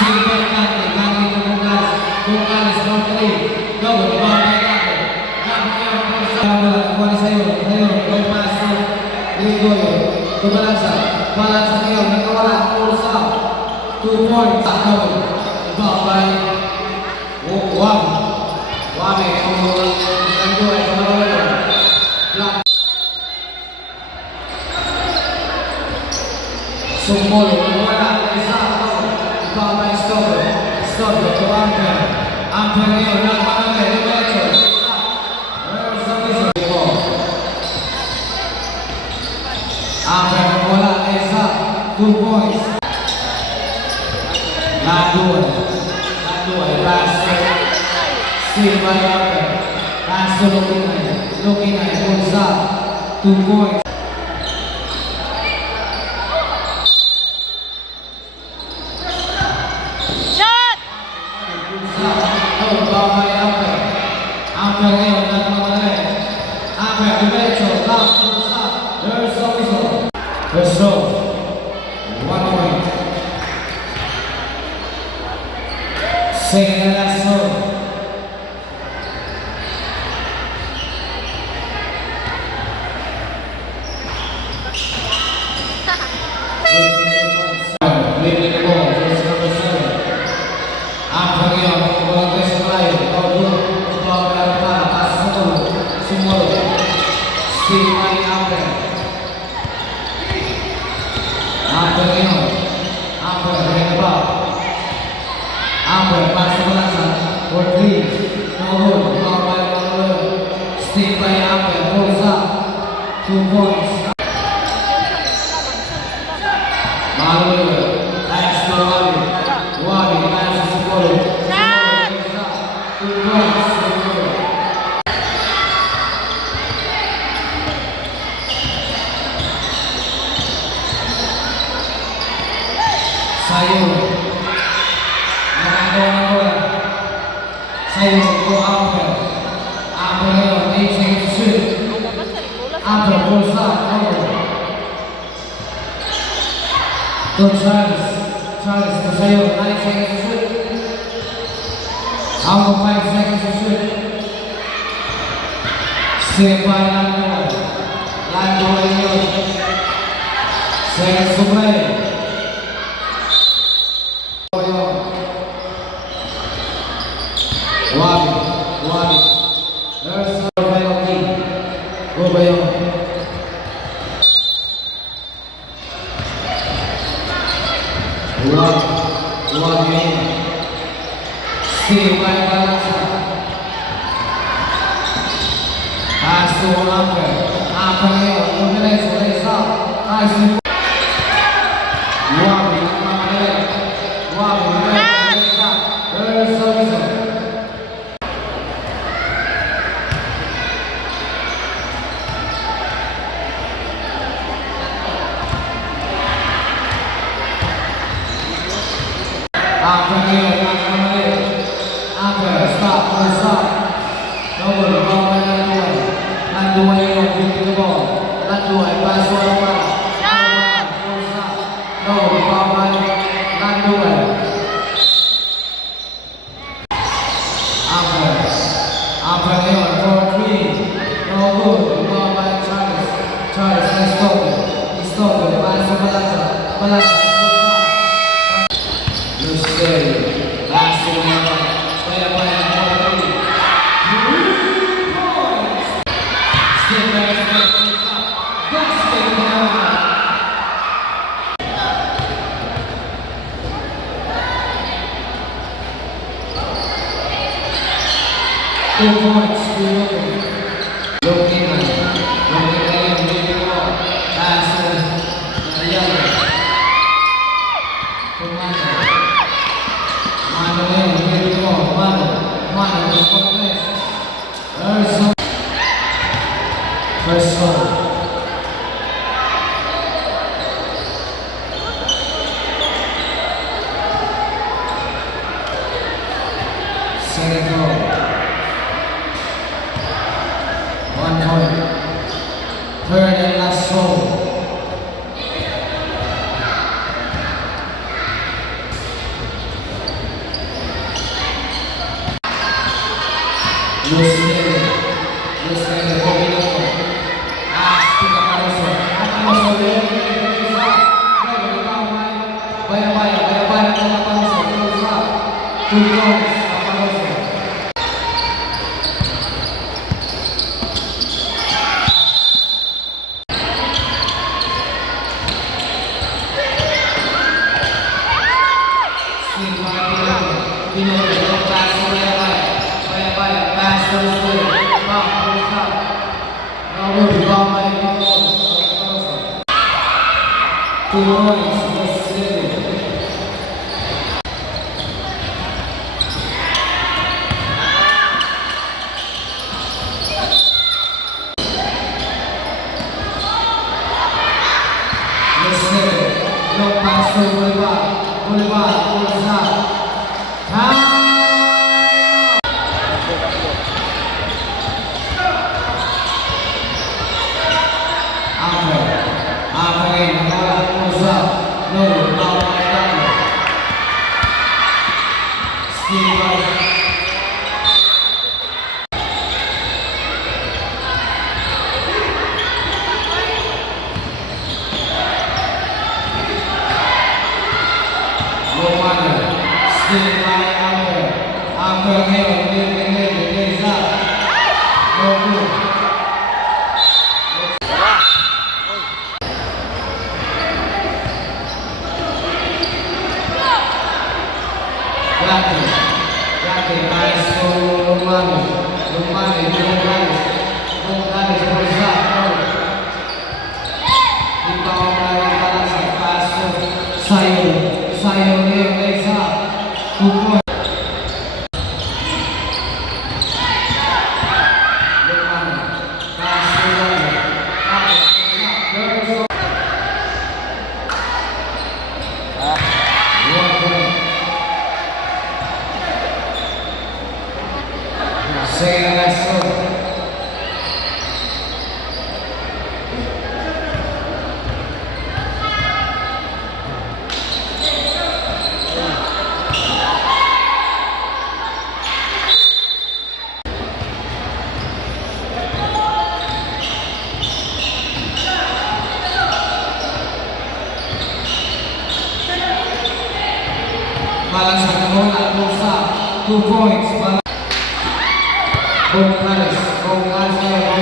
Silver Candy, Candy Gonzales, Country, double, Bambay Gato, Gabriel Corsa, Juan Sayo, Tomas, Ligoyo, Tumalansa, Balansa ngayon, nakawala, Corsa, 2 points, double, Bambay, Wame, Nandoy, Kamarayo, Black, Sumbolo, nakawala, isa, Bambay, Stop, to Amper ngayon, nagpanagay, Lumecho, Amper, wala, isa, 2 points, Landoy, Raso, Silva, Amper, Raso, Lukinay, Pulsa, 2 points, Amper ngayon, nagpanagay, Amper, Lumecho, Pulsa, there's a whistle, let's go, 1 point. Second and last throw. Leaving the ball, jersey number 7. Amper ngayon, walang beso malayo, Pablo Arpana, pasok sa Sumolo, Steve Manny Amper. Amper ngayon, Amper, ring ba? Amper, pasok sa lansa, for 3, no goal, power by Manuel, Steve by Amper, pulls up, 2 points. Manuel, pass to Wabi, pass to Sumolo, 2 points. Sayo, nakagawa ng bola. Sayo, go Amper. Amper ngayon, 8 seconds to shoot. Amper, pulls up, over. To Charles to Sayo, 9 seconds to shoot. Out of 5 seconds to shoot. Save by Landoy. Landoy ngayon. Seconds to play. Wabi. There's a penalty. Go Bayon. Wabi. Steve by Balansa. Pass to Amper. Amper ngayon. Lumireso. Reza. Nice. Wabi. Reza. There's a whistle. Amper ngayon, Amper, stop. Double, ball by Landoy. Landoy ngayon, keeping the ball. Landoy, pass to Arpana. Double, ball by Landoy. Amper ngayon, 4-3. No good, ball by Charles, let's go. Pass to Balansa. Last to the play up by the 3 points. Still back to the basket. 2 points. Looking at the ball. Pass to the yellow. First one. Second goal. 1 point. Third and last goal. Luciano combinó. Tiga Caruso. Caruso vaya con la Caruso. Two points a Caruso. Two points.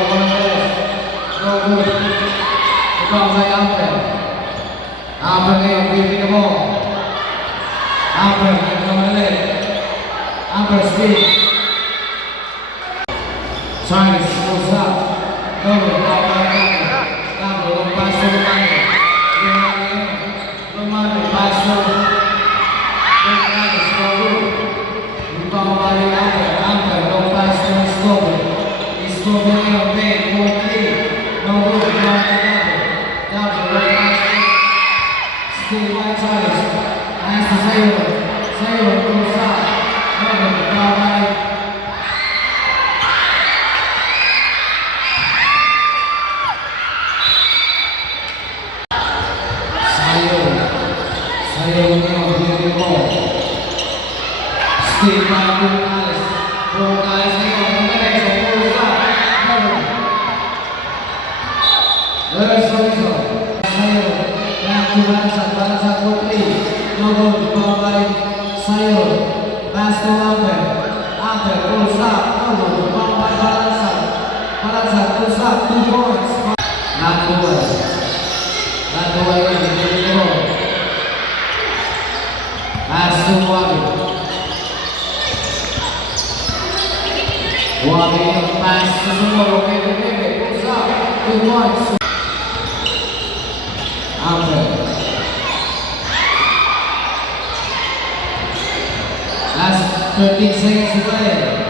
Gonzalez. No good. Rebound by Amber. Amber ngayon, pipin mo. Amber, nagkamali. Amber, speed. Charles, goes up. No, rebound by Amber. Amber, long pass to Romano. Romano, pass to Gonzalez, no good. Rebound by Amber. Amber, long pass to Escobar. Escobar ngayon, big, 4-3. No good, rebound by Amber. Amber, long pass to Still by Charles. Nice to Sayo. Sayo goes up. No good, rebound by Still by Gonzalez. Gonzalez ngayon, kumalit sa Pulsa. There's Sorizo. Sayo. Back to Balansa quickly. No good, rebound by Sayo. Pass to Amber. Amber pulls up. No good, rebound by Balansa. Balansa pulls up. 2 points. Nanduay. Nanduay yun, hindi ko. Pass to Wabi. Wabi yung pass to Sumoro. Bebe, pulls up. 2 points. Amber. Last 13 seconds to play.